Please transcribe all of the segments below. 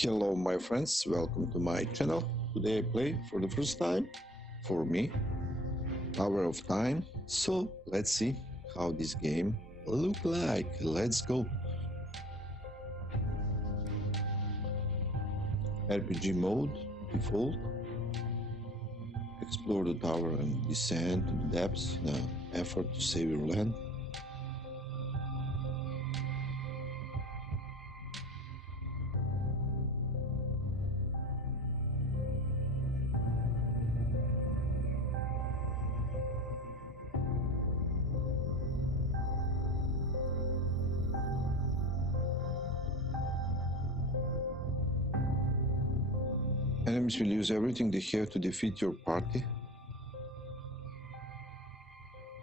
Hello my friends, welcome to my channel. Today I play for the first time, for me, Tower of Time. So let's see how this game look like. Let's go. RPG mode, default. Explore the tower and descend to the depths in an effort to save your land. Enemies will use everything they have to defeat your party.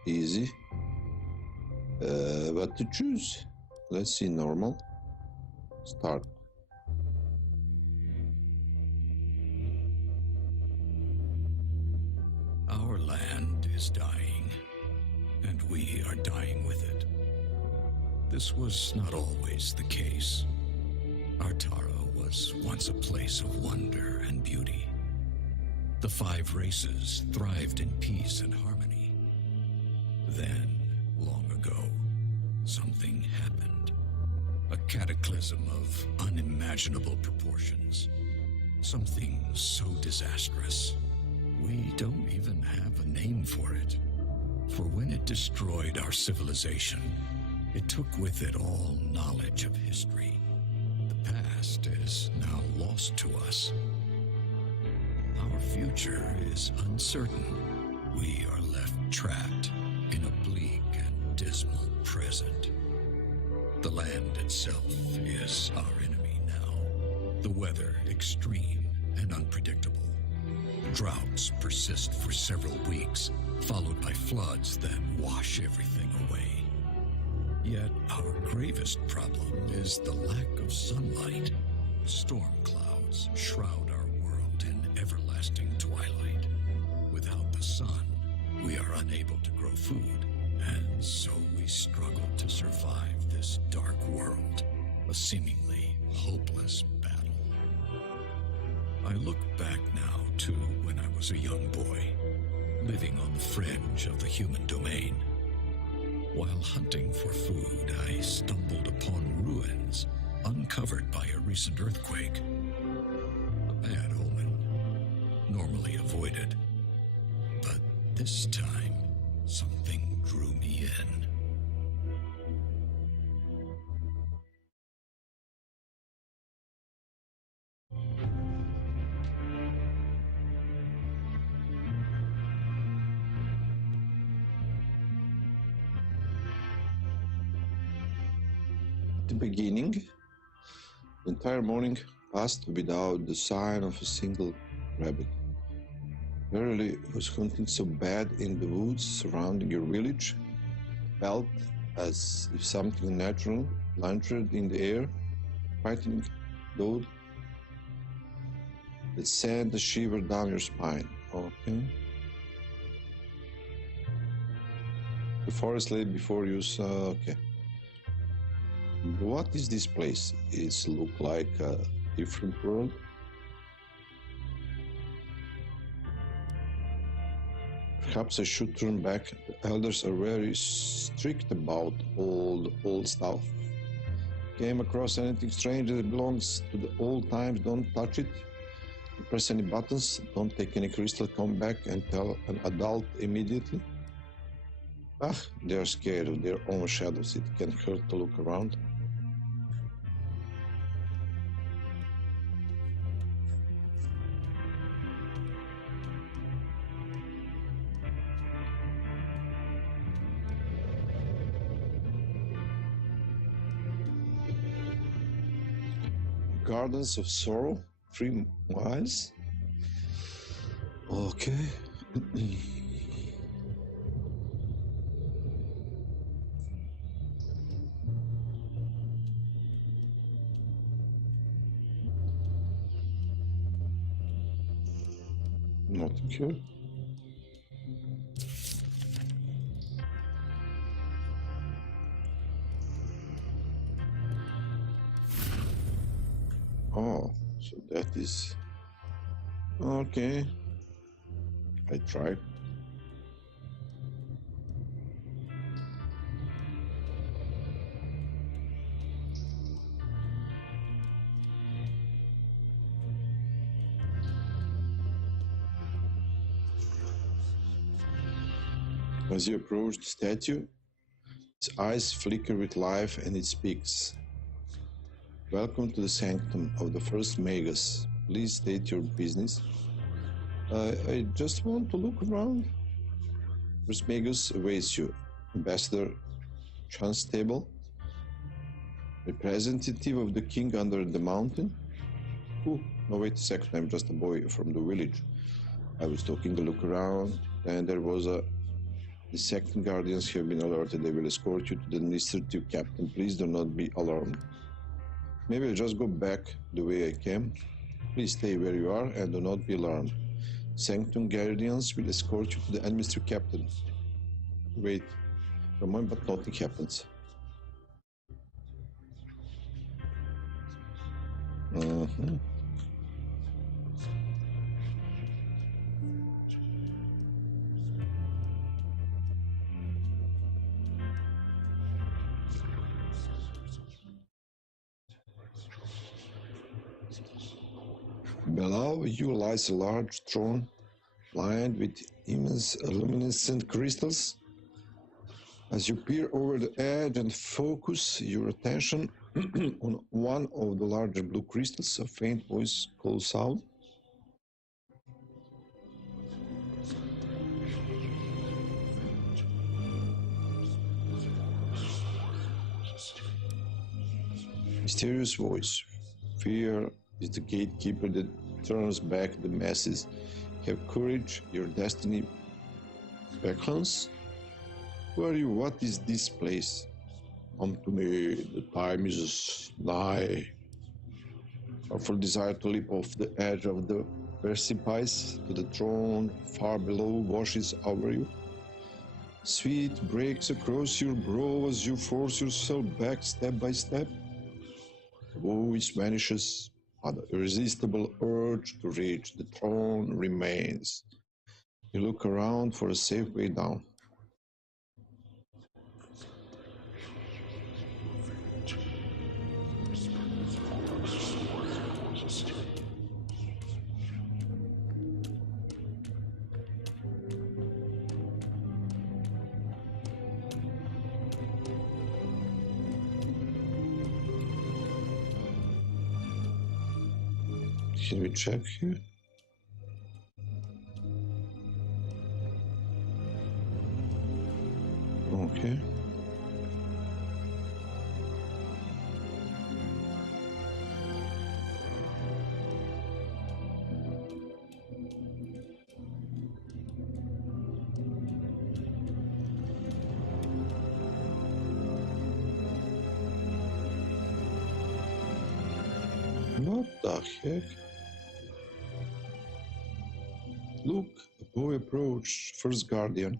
Easy. What to choose? Let's see, normal. Start. Our land is dying, and we are dying with it. This was not always the case. Artara was once a place of wonder and beauty. The 5 races thrived in peace and harmony. Then, long ago, something happened. A cataclysm of unimaginable proportions. Something so disastrous. We don't even have a name for it. For when it destroyed our civilization, it took with it all knowledge of history. The past is now lost to us. Our future is uncertain. We are left trapped in a bleak and dismal present. The land itself is our enemy now. The weather extreme and unpredictable. Droughts persist for several weeks, followed by floods that wash everything away. Yet our gravest problem is the lack of sunlight. Storm clouds shroud our world in everlasting twilight. Without the sun, we are unable to grow food, and so we struggle to survive this dark world, a seemingly hopeless battle. I look back now to when I was a young boy, living on the fringe of the human domain. While hunting for food, I stumbled upon ruins uncovered by a recent earthquake. A bad omen, normally avoided. But this time, something drew me in. The beginning, the entire morning passed without the sign of a single rabbit. Rarely was hunting so bad in the woods surrounding your village. Felt as if something unnatural launched in the air, frightening thought that sent a shiver down your spine. Okay. The forest lay before you, so okay. What is this place? It looks like a different world. Perhaps I should turn back. The elders are very strict about all the old stuff. Came across anything strange that belongs to the old times, don't touch it. Don't press any buttons, don't take any crystal, come back and tell an adult immediately. They are scared of their own shadows. It can't hurt to look around. Gardens of Sorrow, 3 miles. Okay. Nothing here. Oh. So that is... Okay. I try. As you approach the statue, its eyes flicker with life and it speaks. Welcome to the sanctum of the first Magus. Please state your business. I just want to look around. First Magus awaits you. Ambassador Chunstable, representative of the king under the mountain. Oh, no, wait a second, I'm just a boy from the village. I was taking a look around, and there was the second guardians have been alerted. They will escort you to the administrative captain. Please do not be alarmed. Maybe I'll just go back the way I came. Please stay where you are and do not be alarmed. Sanctum guardians will escort you to the administrative captain. Wait for a moment, but nothing happens. Below you lies a large throne lined with immense luminescent crystals. As you peer over the edge and focus your attention on one of the larger blue crystals, a faint voice calls out. Mysterious voice. Fear is the gatekeeper that turns back the masses. Have courage, your destiny beckons. Who are you? What is this place? Come to me, the time is nigh. Powerful desire to leap off the edge of the precipice to the throne far below washes over you. Sweat breaks across your brow as you force yourself back step by step. The voice vanishes, but the irresistible urge to reach the throne remains. You look around for a safe way down. Can we check here? Okay. What the heck? Look, a boy approached, first guardian.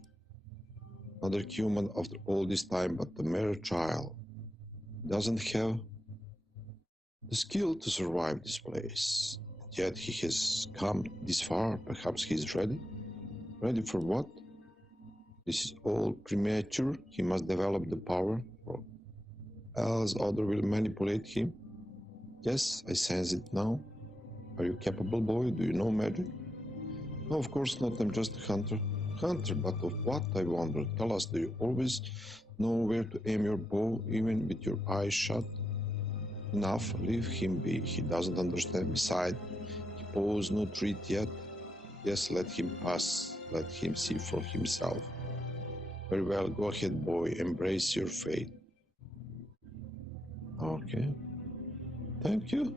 Another human after all this time, but a mere child. Doesn't have the skill to survive this place. Yet he has come this far. Perhaps he's ready. Ready for what? This is all premature. He must develop the power, or else others will manipulate him. Yes, I sense it now. Are you capable, boy? Do you know magic? No, of course not. I'm just a hunter. Hunter, but of what, I wonder? Tell us, do you always know where to aim your bow, even with your eyes shut? Enough, leave him be. He doesn't understand. Besides, he posed no threat yet. Yes, let him pass. Let him see for himself. Very well, go ahead, boy. Embrace your fate. Okay. Thank you.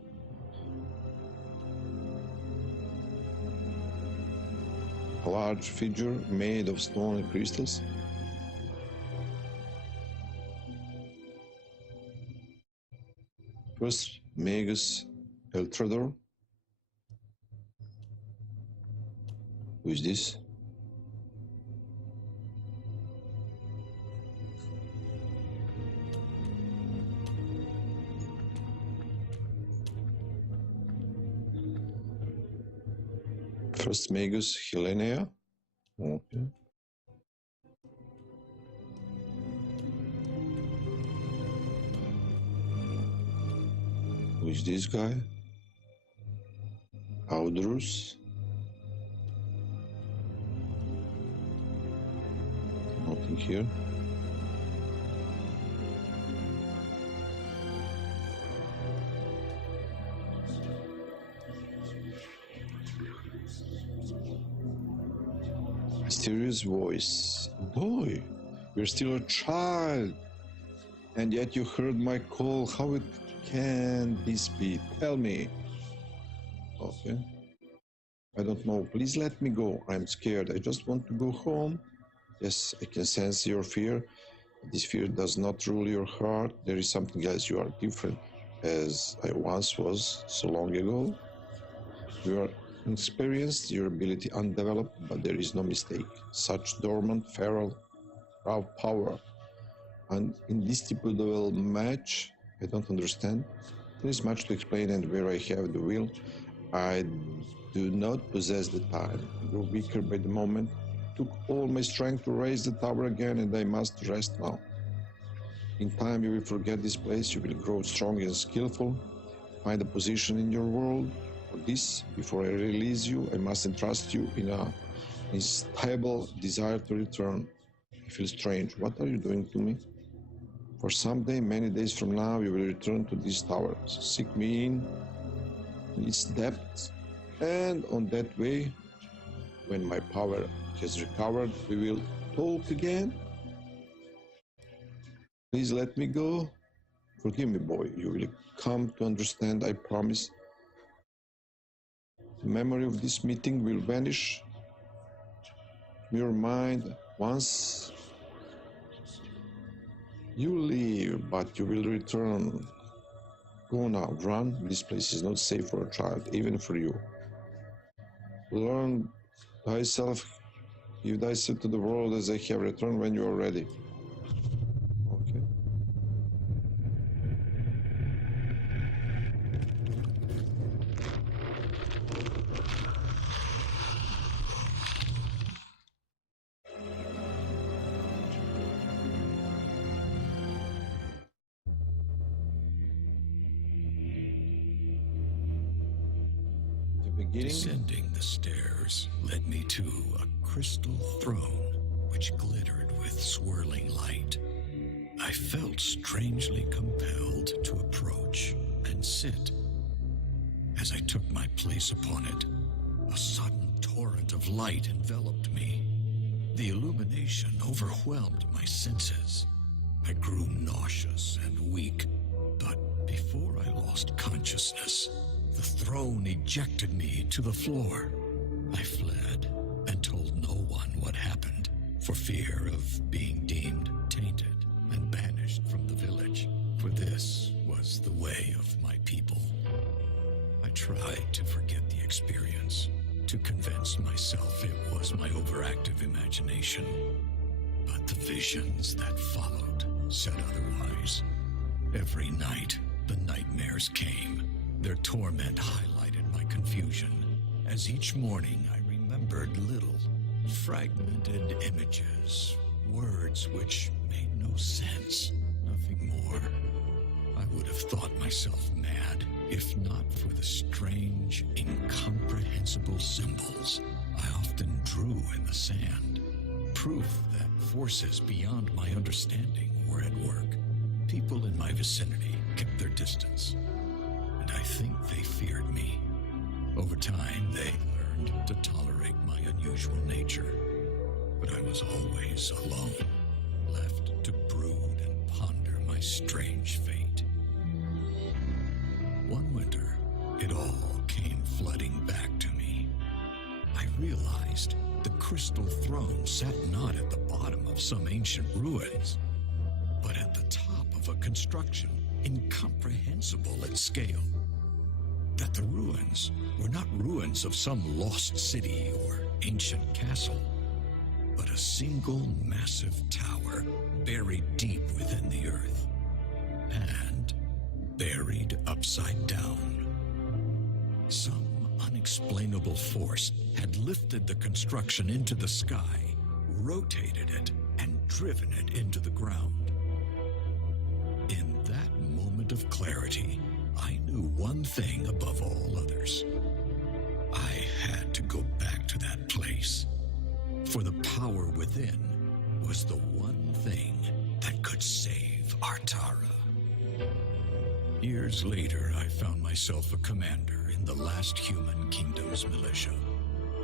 A large figure made of stone and crystals. First, Magus Eltrador. Who is this? First Magus Helenia. Okay. Who is this guy? Audrus. Nothing here. Mysterious voice. Boy, you're still a child. And yet you heard my call. How it can this be? Tell me. Okay. I don't know. Please let me go. I'm scared. I just want to go home. Yes, I can sense your fear. This fear does not rule your heart. There is something else. You are different as I once was so long ago. You are inexperienced, your ability undeveloped, but there is no mistake. Such dormant, feral, raw power. An indistinguishable match. I don't understand. There is much to explain, and where I have the will, I do not possess the time. I grow weaker by the moment. It took all my strength to raise the tower again, and I must rest now. In time, you will forget this place. You will grow strong and skillful. Find a position in your world. For this, before I release you, I must entrust you in an unstable desire to return. I feel strange. What are you doing to me? For someday, many days from now, you will return to this tower. Seek me in its depths, and on that way, when my power has recovered, we will talk again. Please let me go. Forgive me, boy. You will come to understand, I promise. The memory of this meeting will vanish from your mind once you leave, but you will return. Go now, run. This place is not safe for a child, even for you. Learn thyself, give thyself to the world as I have returned when you are ready. Okay. Descending the stairs led me to a crystal throne which glittered with swirling light. I felt strangely compelled to approach and sit. As I took my place upon it, a sudden torrent of light enveloped me. The illumination overwhelmed my senses. I grew nauseous and weak, but before I lost consciousness, the throne ejected me to the floor. I fled and told no one what happened, for fear of being deemed tainted and banished from the village, for this was the way of my people. I tried to forget the experience, to convince myself it was my overactive imagination, but the visions that followed said otherwise. Every night, the nightmares came. Their torment highlighted my confusion, as each morning I remembered little, fragmented images, words which made no sense, nothing more. I would have thought myself mad, if not for the strange, incomprehensible symbols I often drew in the sand, proof that forces beyond my understanding were at work. People in my vicinity kept their distance, and I think they feared me. Over time, they learned to tolerate my unusual nature, but I was always alone, left to brood and ponder my strange fate. One winter, it all came flooding back to me. I realized the crystal throne sat not at the bottom of some ancient ruins, but at the top of a construction incomprehensible in scale. That the ruins were not ruins of some lost city or ancient castle, but a single massive tower buried deep within the earth, and buried upside down. Some unexplainable force had lifted the construction into the sky, rotated it, and driven it into the ground. In that moment of clarity, I knew one thing above all others. I had to go back to that place, for the power within was the one thing that could save Artara. Years later, I found myself a commander in the last human kingdom's militia.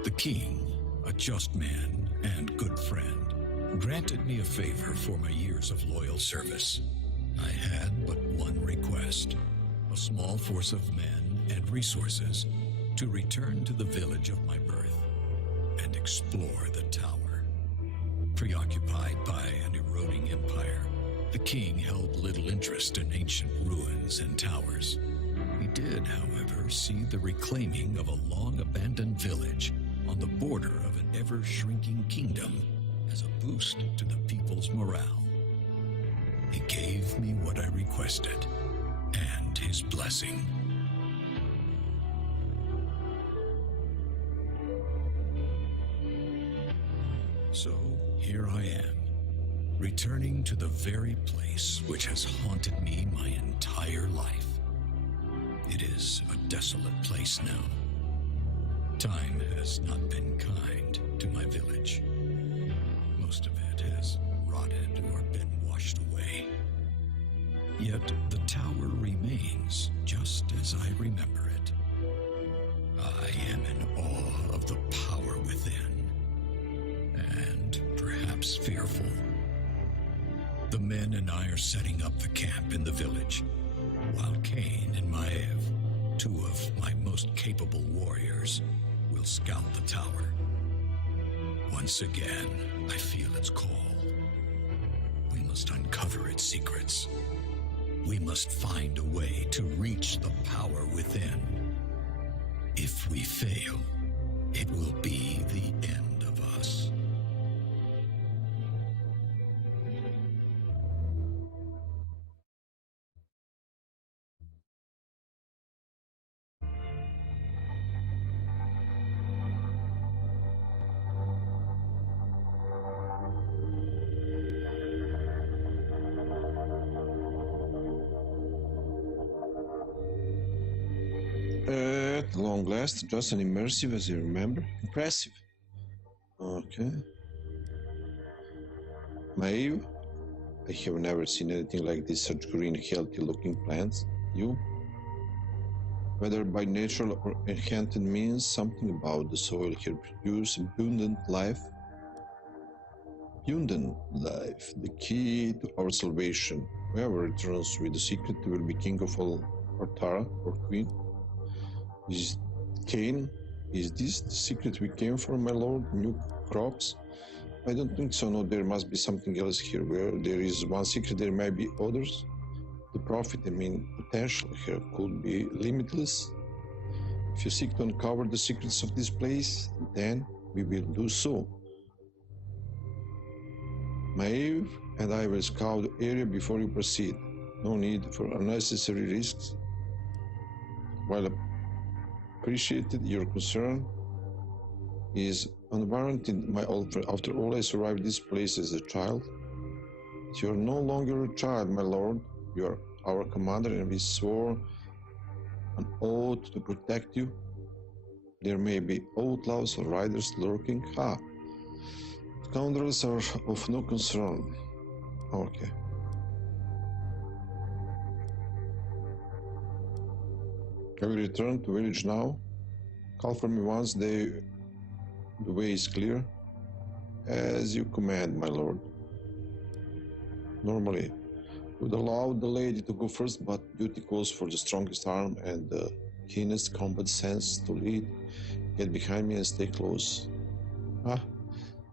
The king, a just man and good friend, granted me a favor for my years of loyal service. I had but one request: a small force of men and resources to return to the village of my birth and explore the tower. Preoccupied by an eroding empire, the king held little interest in ancient ruins and towers. He did, however, see the reclaiming of a long-abandoned village on the border of an ever-shrinking kingdom as a boost to the people's morale. He gave me what I requested, and his blessing. So here I am, returning to the very place which has haunted me my entire life. It is a desolate place now. Time has not been kind to my village. Most of it has rotted or been washed away. Yet the tower remains just as I remember it. I am in awe of the power within, and perhaps fearful. The men and I are setting up the camp in the village, while Cain and Maev, two of my most capable warriors, will scout the tower. Once again, I feel its call. We must uncover its secrets. We must find a way to reach the power within. If we fail, it will be the end of us. At long last, just as immersive as you remember. Impressive. Okay. Maeve, I have never seen anything like this, such green, healthy-looking plants. You? Whether by natural or enchanted means, something about the soil here produces abundant life. Abundant life, the key to our salvation. Whoever returns with the secret will be king of all Artara, or queen. Is Cain? Is this the secret we came for, my lord? New crops? I don't think so. No, there must be something else here. Where there is one secret, there may be others. The profit, potential here could be limitless. If you seek to uncover the secrets of this place, then we will do so. Maeve and I will scout the area before you proceed. No need for unnecessary risks. While appreciated, your concern is unwarranted, my old friend. After all, I survived this place as a child. You are no longer a child, my lord. You are our commander, and we swore an oath to protect you. There may be outlaws or riders lurking. Scoundrels are of no concern. Okay. I will return to village now. Call for me once the way is clear. As you command, my lord. Normally, would allow the lady to go first, but duty calls for the strongest arm and the keenest combat sense to lead. Get behind me and stay close.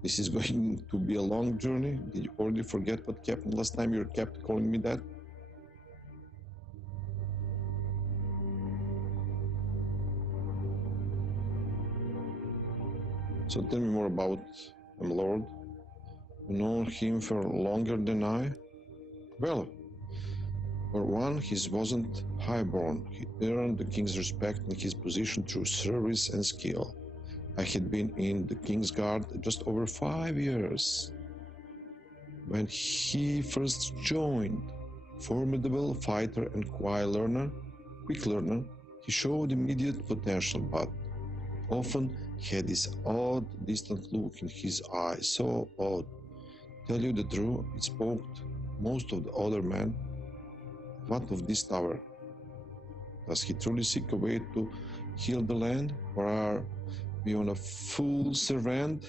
This is going to be a long journey. Did you already forget what happened last time you kept calling me that? So tell me more about him, Lord. You know him for longer than I? Well, For one, he wasn't highborn. He earned the king's respect and his position through service and skill. I had been in the king's guard just over 5 years when he first joined. Formidable fighter and quick learner, he showed immediate potential, but often had this odd, distant look in his eyes, so odd. Tell you the truth, it spoke most of the other men. What of this tower? Does he truly seek a way to heal the land, or are we on a fool's errand?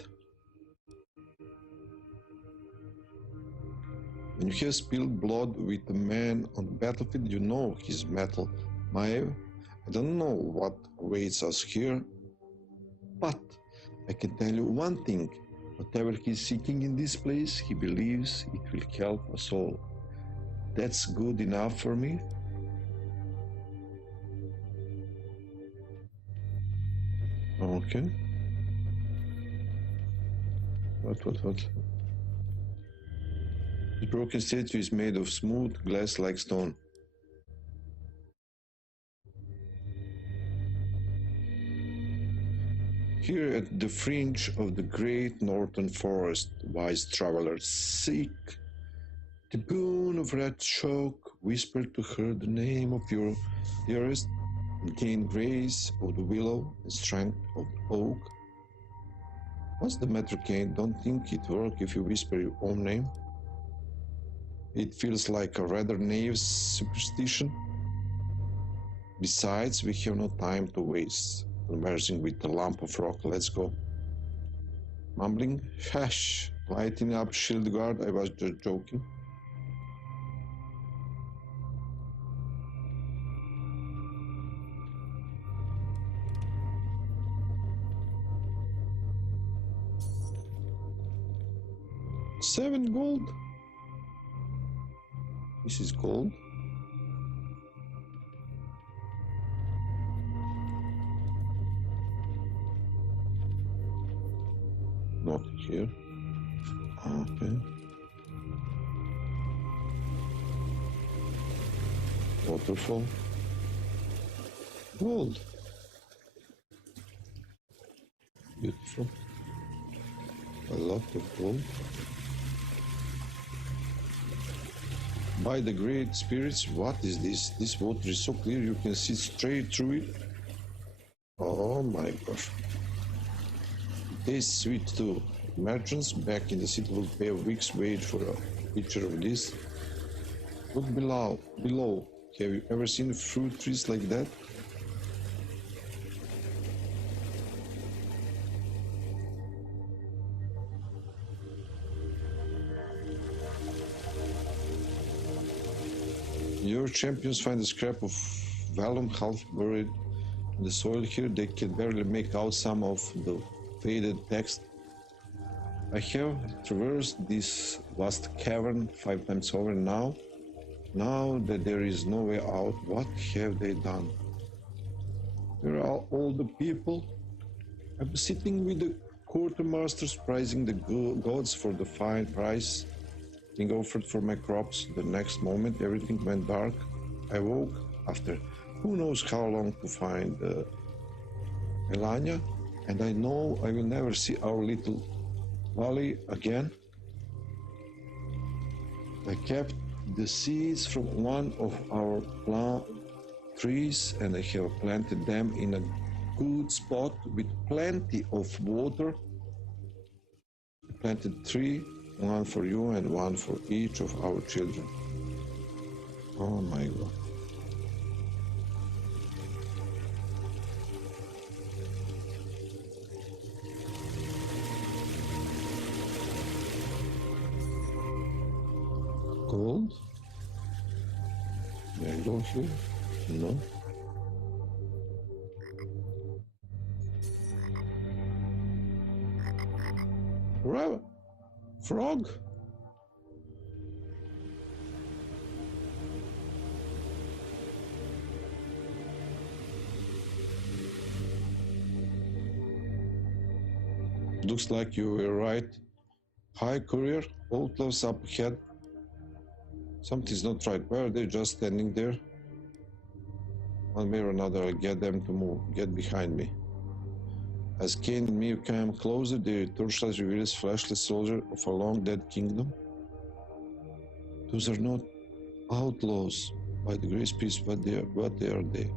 When you have spilled blood with a man on the battlefield, you know his metal. Maeve, I don't know what awaits us here, but I can tell you one thing. Whatever he's seeking in this place, he believes it will help us all. That's good enough for me. Okay. What? The broken statue is made of smooth glass like stone. Here at the fringe of the great northern forest, wise traveler, seek the boon of red chalk, whisper to her the name of your dearest, and gain grace of the willow and strength of the oak. What's the matter, Kane? Don't think it work if you whisper your own name? It feels like a rather naive superstition. Besides, we have no time to waste conversing with the lump of rock. Let's go. Mumbling, hush, lighting up shield guard. I was just joking. $7 gold. This is gold. Not here. Okay. Waterfall. Gold. Beautiful. A lot of gold. By the great spirits, what is this? This water is so clear you can see straight through it. Oh my gosh. It tastes sweet too. Merchants back in the city will pay a week's wage for a pitcher of this. Look below. Have you ever seen fruit trees like that? Your champions find a scrap of vellum half buried in the soil here. They can barely make out some of the faded text. I have traversed this vast cavern 5 times over now. Now that there is no way out, what have they done? Where are all the people? I was sitting with the quartermasters prizing the gods for the fine price being offered for my crops. The next moment everything went dark. I woke after who knows how long to find Melania, and I know I will never see our little valley again. I kept the seeds from one of our plum trees and I have planted them in a good spot with plenty of water. I planted 3, one for you and one for each of our children. Oh my God. Gold? Mango here? No. Rabbit? Frog? Looks like you were right. Hi, courier. All close up ahead. Something's not right. Why are they just standing there? One way or another, I'll get them to move. Get behind me. As Kane and me come closer, the torchlight reveals fleshless soldier of a long-dead kingdom. Those are not outlaws by the grace peace, but they are they?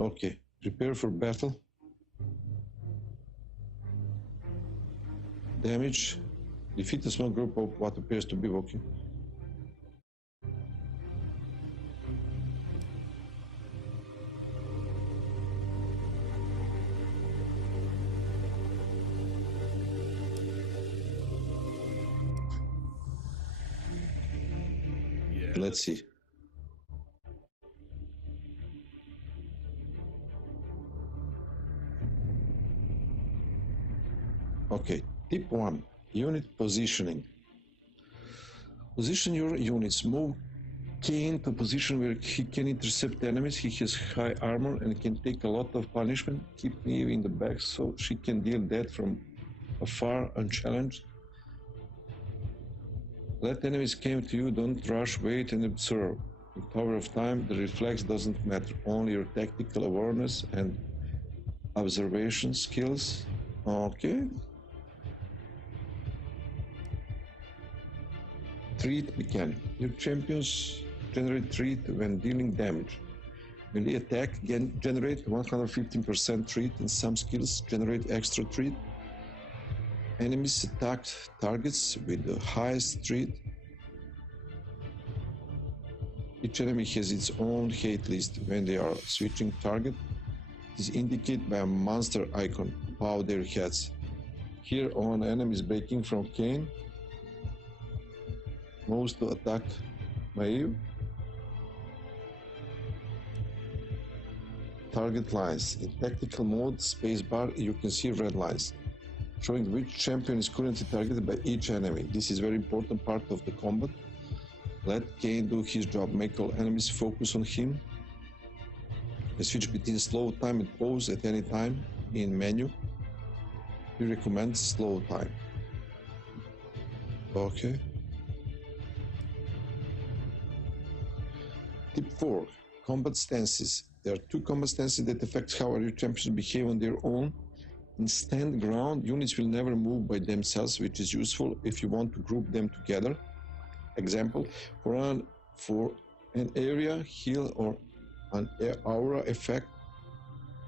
Okay, prepare for battle. Damage. Defeat a small group of what appears to be walking. Yeah. Let's see. Okay, tip 1. Unit positioning. Position your units. Move Kane to a position where he can intercept enemies. He has high armor and can take a lot of punishment. Keep Neve in the back so she can deal that from afar unchallenged. Let enemies come to you, don't rush, wait and observe. In power of time, the reflex doesn't matter, only your tactical awareness and observation skills. Okay. Treat mechanic. Your champions generate treat when dealing damage. When they attack, generate 115% treat, and some skills generate extra treat. Enemies attack targets with the highest treat. Each enemy has its own hate list. When they are switching target, it is indicated by a monster icon above their heads. Here on enemies breaking from Kane, moves to attack Maeve. Target lines. In tactical mode, spacebar, you can see red lines, showing which champion is currently targeted by each enemy. This is a very important part of the combat. Let Kane do his job. Make all enemies focus on him. You switch between slow time and pause at any time in menu. We recommend slow time. Okay. Tip 4. Combat stances. There are 2 combat stances that affect how your champions behave on their own. In stand ground, units will never move by themselves, which is useful if you want to group them together. Example, for an area, heal, or an aura effect,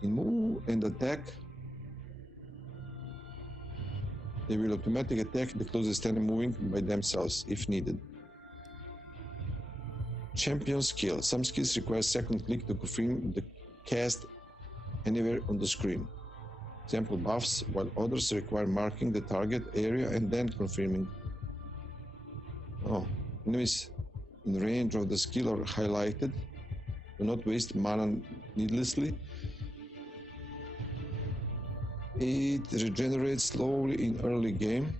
in move and attack, they will automatically attack the closest enemy moving by themselves if needed. Champion skill. Some skills require second click to confirm the cast anywhere on the screen. Example buffs, while others require marking the target area and then confirming. Enemies in range of the skill are highlighted. Do not waste mana needlessly. It regenerates slowly in early game.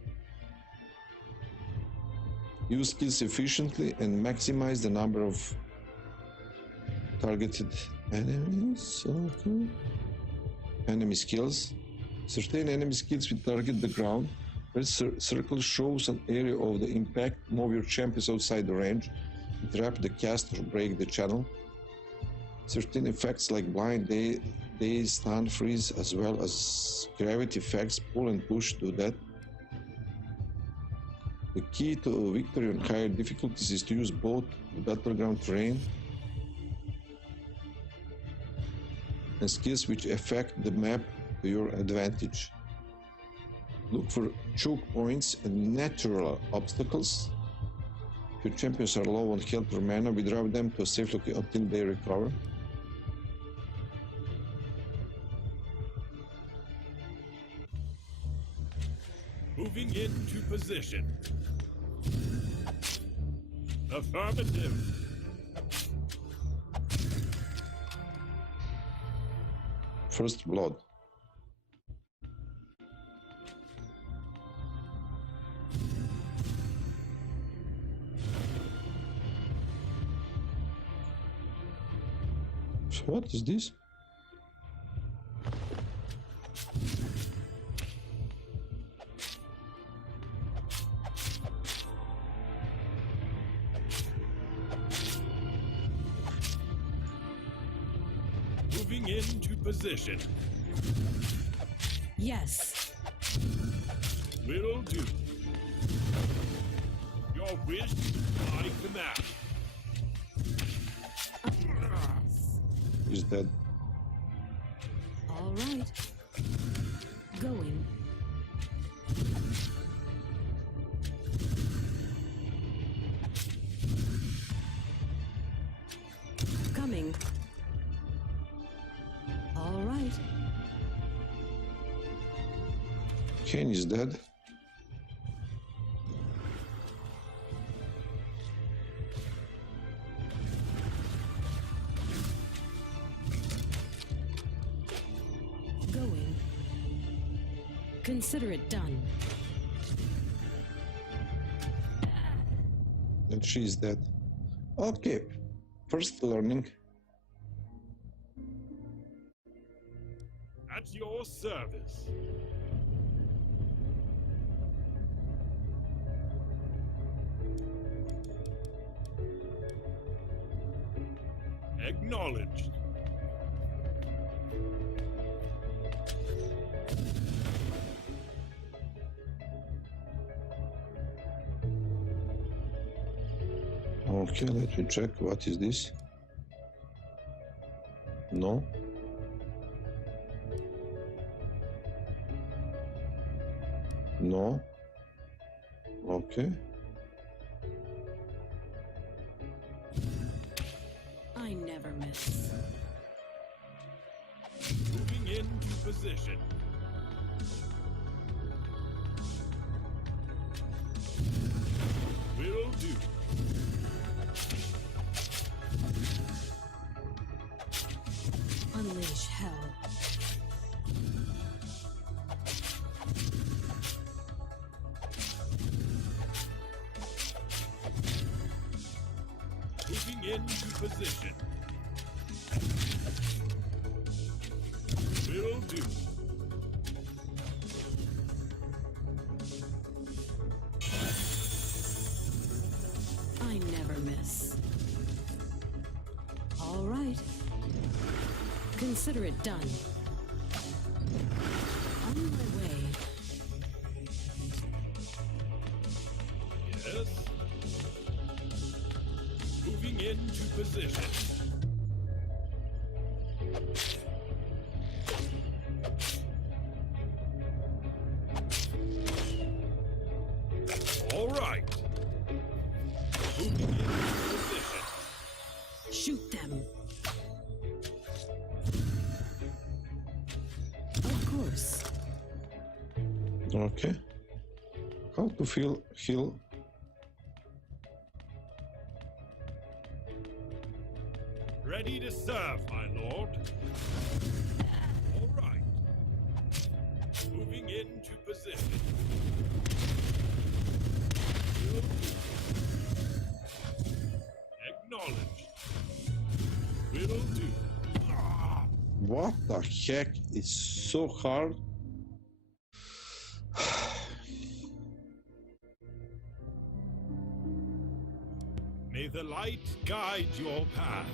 Use skills efficiently and maximize the number of targeted enemies. Okay. Enemy skills. Certain enemy skills will target the ground. Red circle shows an area of the impact. Move your champions outside the range. Interrupt the cast or break the channel. Certain effects like blind, daze, stun, freeze, as well as gravity effects, pull and push, do that. The key to victory on higher difficulties is to use both the battleground terrain and skills which affect the map to your advantage. Look for choke points and natural obstacles. If your champions are low on health or mana, withdraw them to a safe location until they recover. Moving into position. Affirmative. First blood. What is this? Moving into position. Yes. Will do. Your wish is my command. Is that All right. Going. Coming. All right. Kane is dead? Going. Consider it done. And she's dead. Okay. First learning. At your service. Acknowledged. Okay, let me check. What is this? No. No. Okay. I never miss. Moving into position. Will do. Unleash hell. Moving into position. Will do. I never miss. All right. Consider it done. On my way. Yes. Moving into position. All right. Moving into position. Shoot them. Of course. Okay. How to heal? Ready to serve, my lord. All right. Moving into position. Will do. Acknowledged. Will do. Ah, What the heck? It's so hard. may the light guide your path.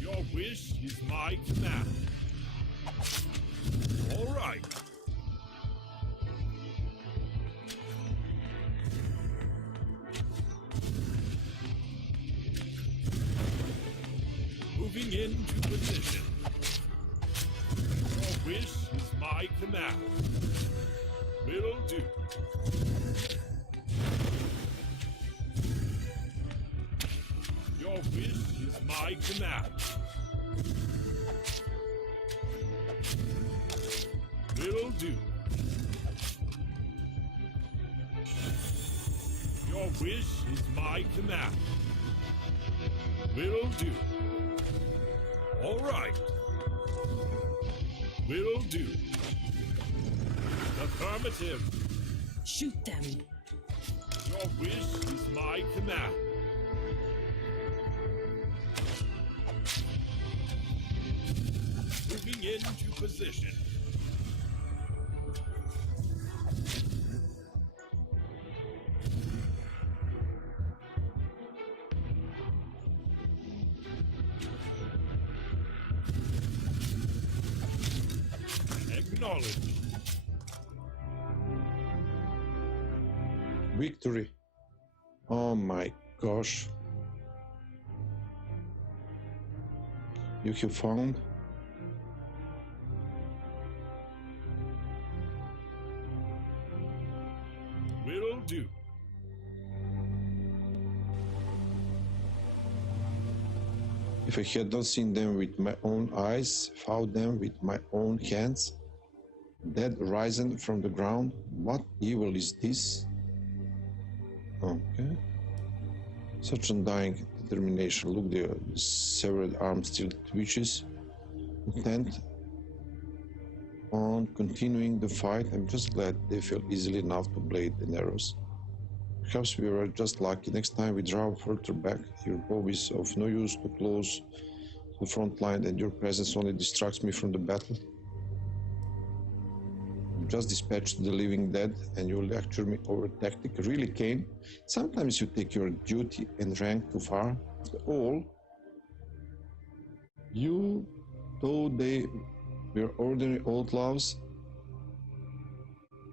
Your wish is my command. All right. Moving into position. Your wish is my command. Will do. Your wish is my command. Will do. Your wish is my command. Will do. All right. Will do. Affirmative. Shoot them. Your wish is my command. Moving into position. Acknowledge. Victory. Oh my gosh. You have found Will do. if I had not seen them with my own eyes, found them with my own hands, dead risen from the ground, what evil is this? Okay. Such undying determination. Look, the severed arm still twitches, intent on continuing the fight. I'm just glad they fell easily enough to blade and arrows. Perhaps we were just lucky. Next time we draw further back, your bow is of no use too close to the front line, and your presence only distracts me from the battle. You just dispatched the living dead, and you lecture me over tactic. Really, Kane? Sometimes you take your duty and rank too far. After all, you thought they were ordinary outlaws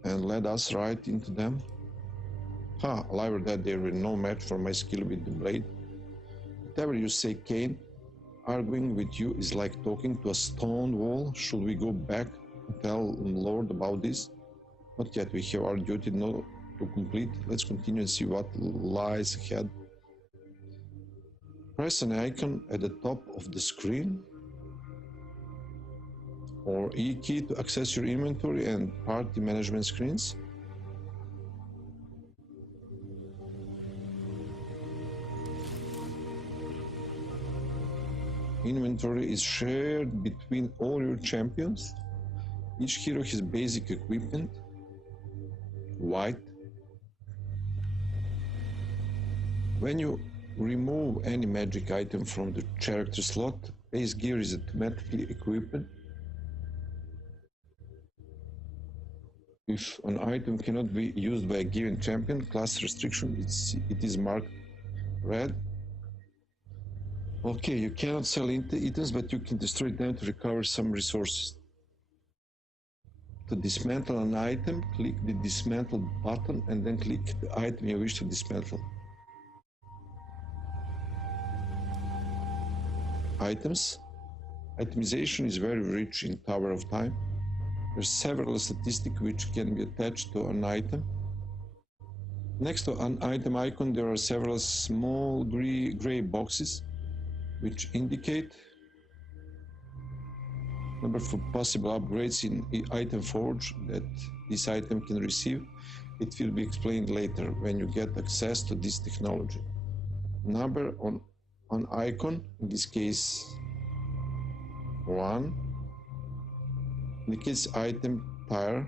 and led us right into them. Ha, alive or dead, they were no match for my skill with the blade. Whatever you say, Kane, arguing with you is like talking to a stone wall. Should we go back and tell Lord about this? Not yet, we have our duty now to complete. Let's continue and see what lies ahead. Press an icon at the top of the screen, or E key to access your inventory and party management screens. Inventory is shared between all your champions. Each hero has basic equipment. White. When you remove any magic item from the character slot, base gear is automatically equipped. If an item cannot be used by a given champion, class restriction, it is marked red. Okay, you cannot sell items, but you can destroy them to recover some resources. To dismantle an item, click the dismantle button and then click the item you wish to dismantle. Items. Itemization is very rich in Tower of Time. There are several statistics which can be attached to an item. Next to an item icon, there are several small gray boxes which indicate number for possible upgrades in item forge that this item can receive. It will be explained later when you get access to this technology. Number on an icon, in this case 1, indicates item tier.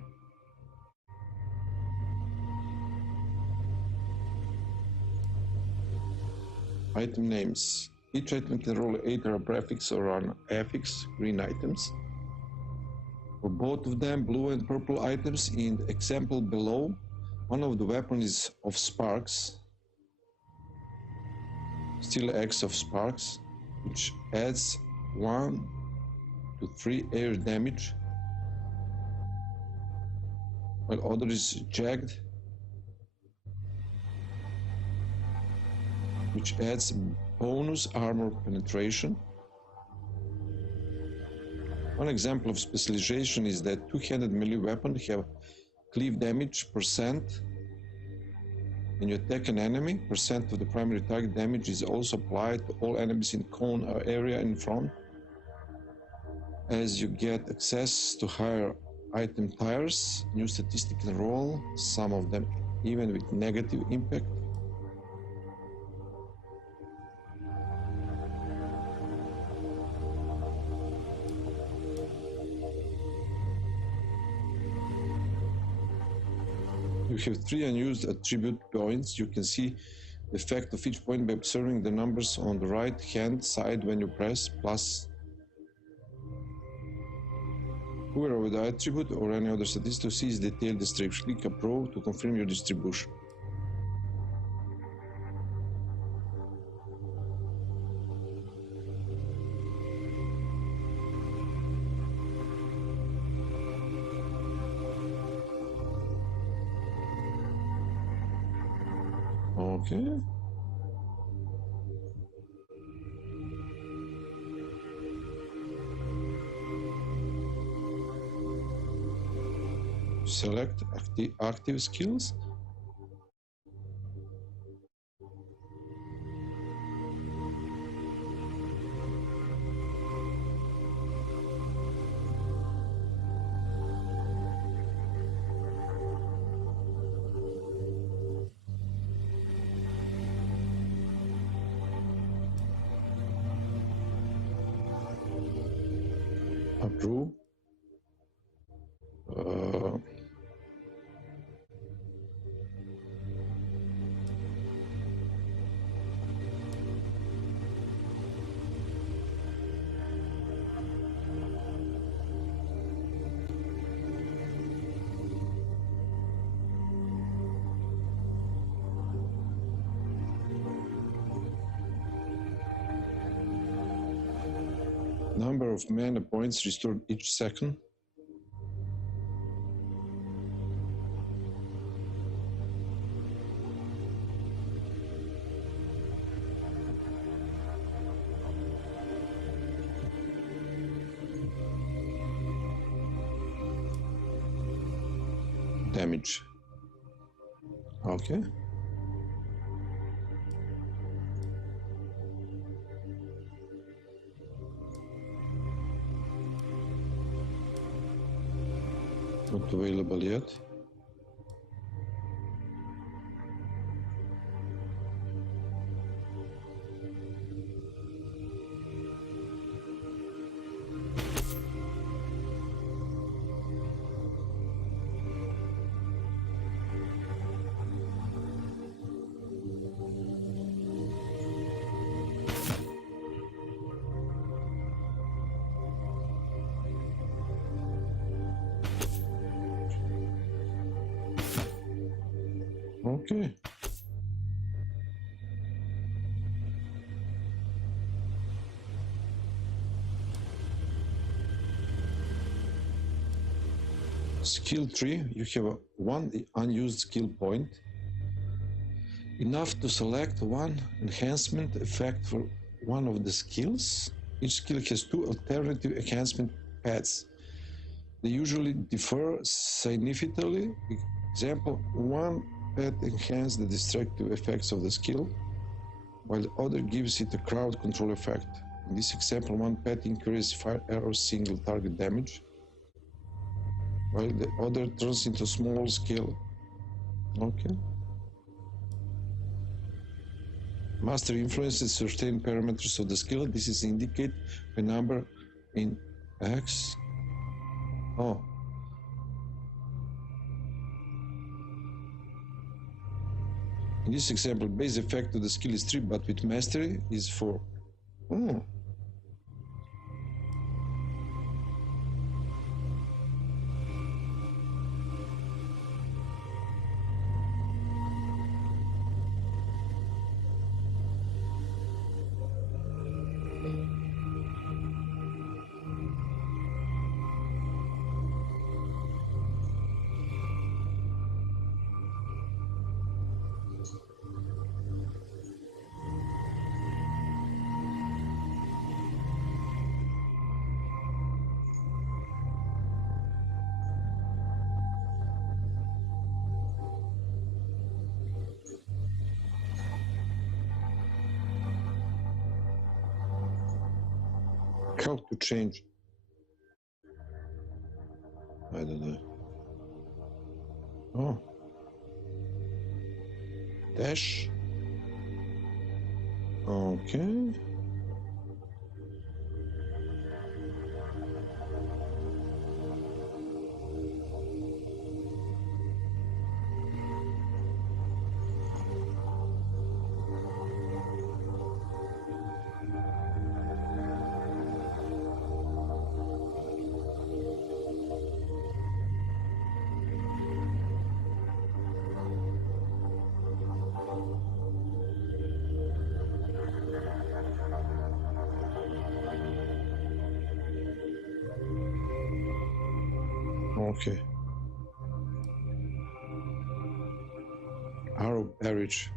Item names. Each item can roll either a prefix or an affix, green items. For both of them, blue and purple items. In the example below, one of the weapons is of sparks, still X of sparks, which adds 1 to 3 air damage, while other is jagged, which adds bonus armor penetration. One example of specialization is that two-handed melee weapons have cleave damage percent. When you attack an enemy, percent of the primary target damage is also applied to all enemies in cone or area in front. As you get access to higher item tiers, new statistics can roll, some of them even with negative impact. You have 3 unused attribute points. You can see the effect of each point by observing the numbers on the right hand side when you press plus. Hover over the attribute or any other statistic to see its detailed description. Click Approve to confirm your distribution. Okay. Select active skills. Approve. Number of mana points restored each second. Damage. Okay. Not available yet. Okay. Skill tree, you have one unused skill point, enough to select one enhancement effect for one of the skills. Each skill has 2 alternative enhancement paths. They usually differ significantly. Example, one path enhances the destructive effects of the skill, while the other gives it a crowd control effect. In this example, one path increases fire arrow single target damage, while the other turns into small scale. Okay. Master influences certain parameters of the skill. This is indicated by number in X. Oh. In this example, base effect of the skill is 3, but with mastery is 4. Oh. How to change? I don't know. Oh. Dash. Okay. Okay. Arrow barrage.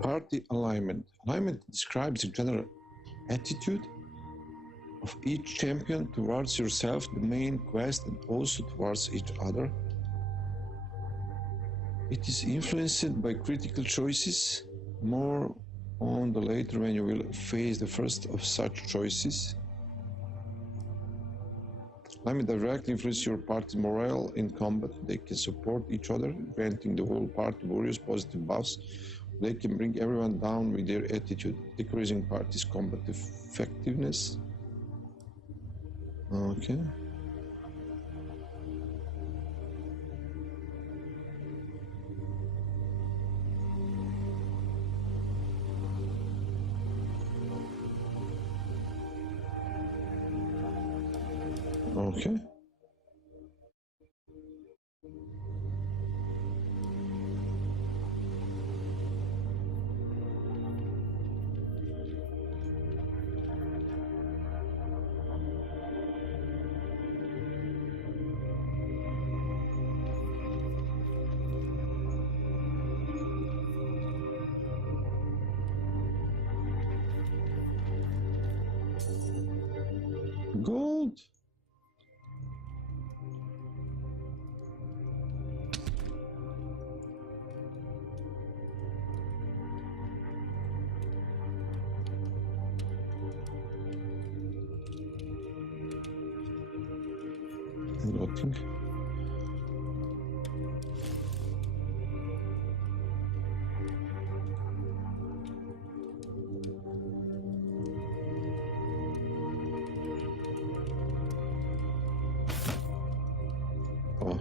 Party alignment. Alignment describes the general attitude of each champion towards yourself, the main quest, and also towards each other. It is influenced by critical choices, more on the later when you will face the first of such choices. Alignment directly influences your party's morale in combat. They can support each other, granting the whole party warriors positive buffs. They can bring everyone down with their attitude, decreasing party's combat effectiveness. Okay. Okay. Gold. Nothing. Oh.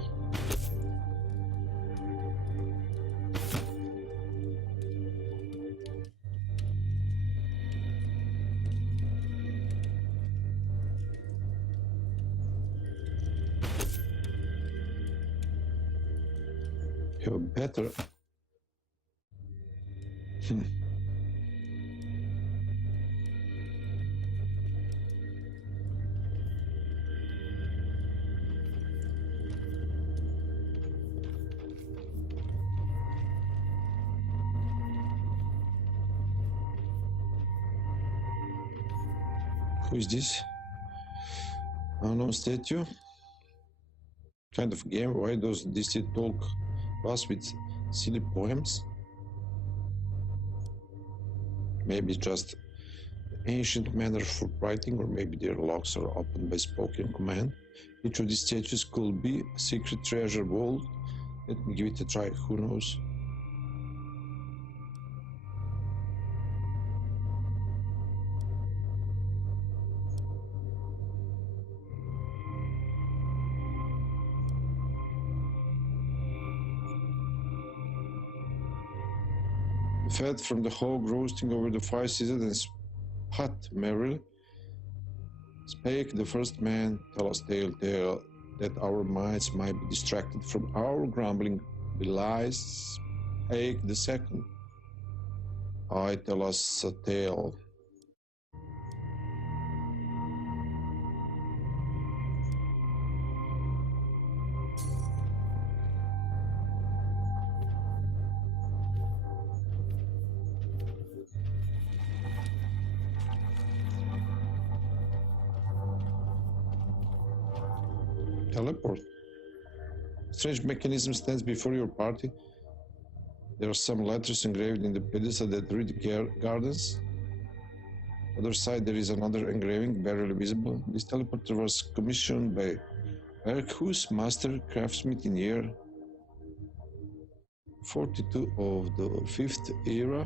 You're better. Who is this? Unknown statue? Kind of game? Why does this talk us with silly poems? Maybe just ancient manner for writing, or maybe their locks are opened by spoken command. Each of these statues could be a secret treasure vault. Let me give it a try, who knows? Fed from the hog roasting over the fire season and spat merrily. Spake the first man, tell us tale that our minds might be distracted from our grumbling belies. Spake the second, I tell us a tale. Teleport. Strange mechanism stands before your party. There are some letters engraved in the pedestal that read gardens. Other side there is another engraving, barely visible. This teleporter was commissioned by Erkhus, master craftsmith in year 42 of the 5th era.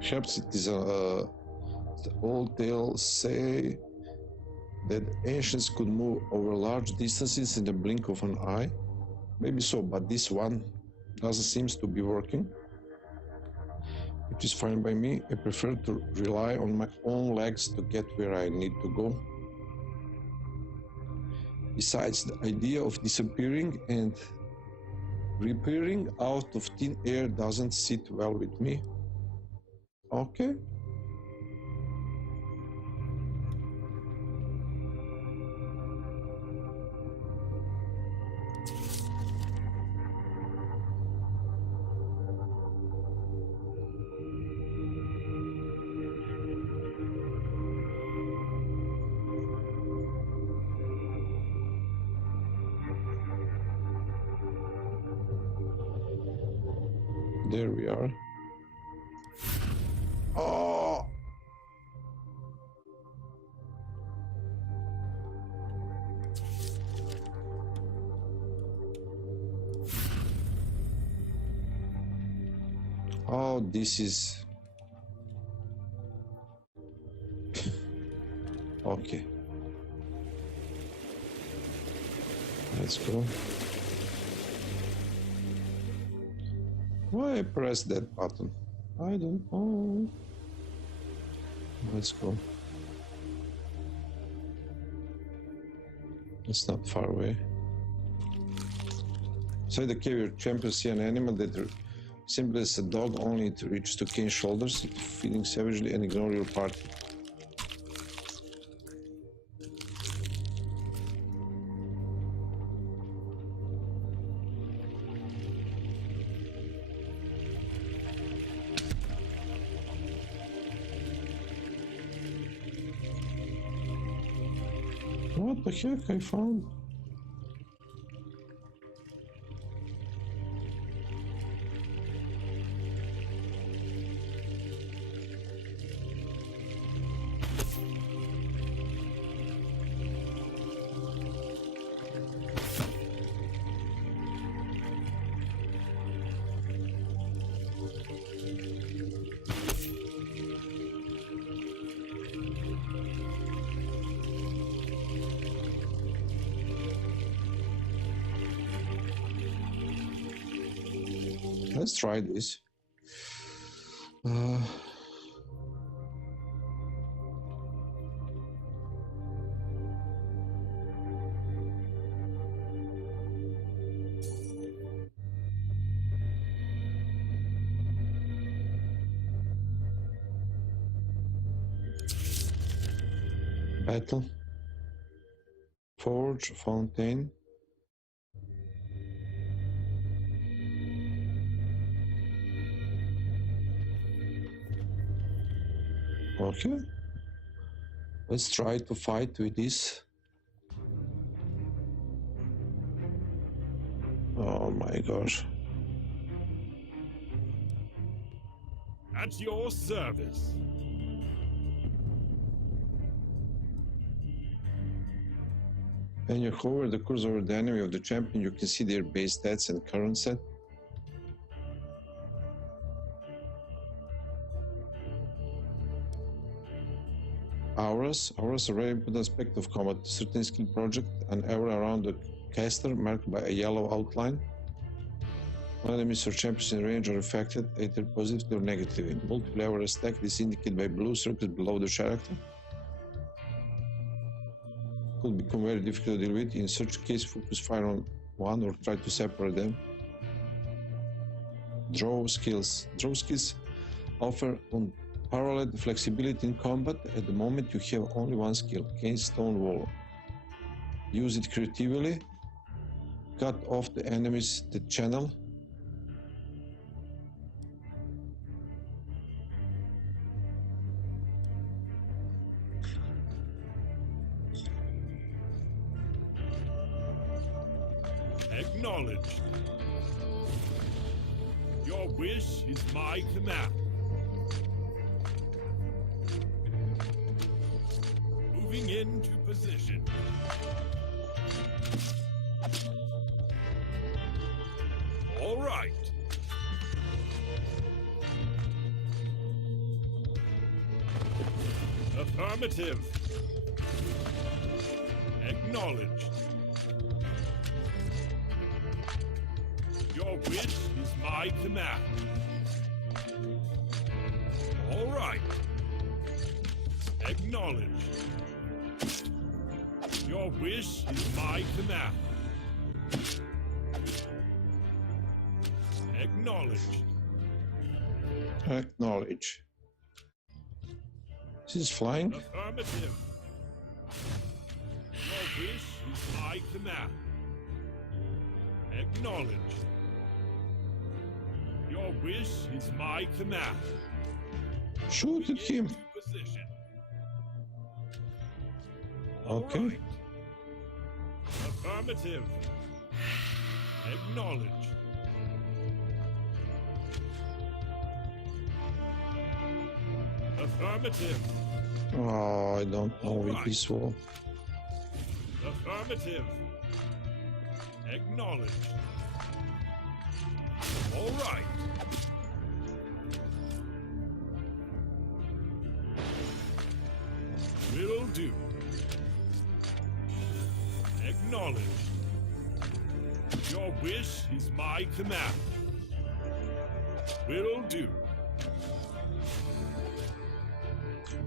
Perhaps it is the old tales say that ancients could move over large distances in the blink of an eye. Maybe so, but this one doesn't seem to be working. Which is fine by me. I prefer to rely on my own legs to get where I need to go. Besides, the idea of disappearing and reappearing out of thin air doesn't sit well with me. Okay. There we are. Oh! Oh, this is... Okay. Let's go. Why I pressed that button? I don't know. Let's go. It's not far away. Inside the cave, your champions see an animal that resembles a dog, only it reaches to Kane's shoulders, feeding savagely and ignore your party. What the heck I found? Let's try this. Battle. Forge, fountain. Okay. Let's try to fight with this. Oh my gosh. At your service. When you hover the cursor over the enemy of the champion, you can see their base stats and current set. Auras. Auras are a very important aspect of combat. Certain skill project an aura around the caster marked by a yellow outline. When enemies or champions in range are affected, either positively or negatively. Multiple aura stack is indicated by blue circles below the character. Could become very difficult to deal with. In such case, focus fire on one or try to separate them. Draw skills. Draw skills offer unparalleled flexibility in combat. At the moment, you have only one skill, Kane's Stone Wall. Use it creatively. Cut off the enemies the channel. Acknowledged. Your wish is my command. Moving into position. All right. Affirmative. Acknowledged. Your wish is my command. All right. Acknowledged. Your wish is my command. Acknowledged. Acknowledge. This is flying. Affirmative. Your wish is my command. Acknowledged. Your wish is my command. Shoot at him. Into position. All Okay. right. Affirmative. Acknowledged. Affirmative. Oh, I don't know with Alright. this wall. Affirmative. Acknowledged. All right. Will do. Acknowledged. Your wish is my command. Will do.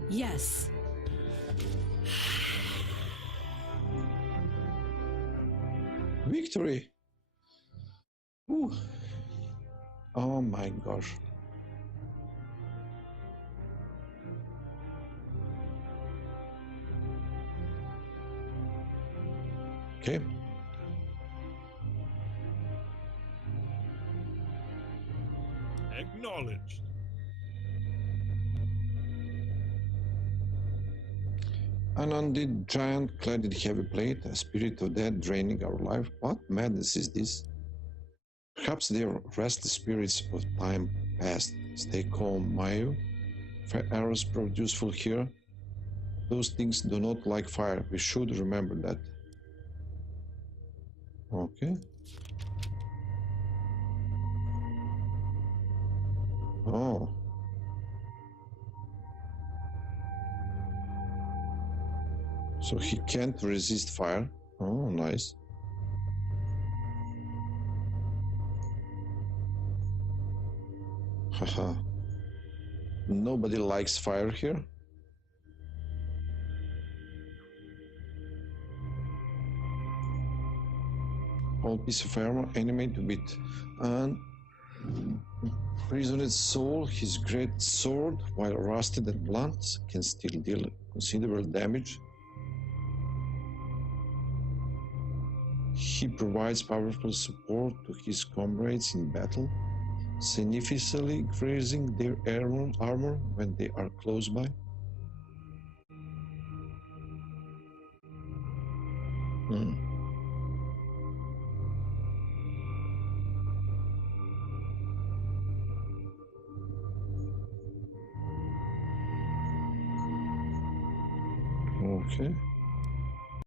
Yes. Victory! Ooh. Oh my gosh. Okay. Acknowledged. An undead giant clad in heavy plate, a spirit of death draining our life. What madness is this? Perhaps they are restless spirits of time past. Stay calm, Mayu. Fire arrows proved useful here. Those things do not like fire. We should remember that. Okay. Oh. So he can't resist fire. Oh, nice. Haha. Nobody likes fire here. Whole piece of armor, animated with an imprisoned soul. His great sword, while rusted and blunt, can still deal considerable damage. He provides powerful support to his comrades in battle, significantly increasing their armor when they are close by. Okay.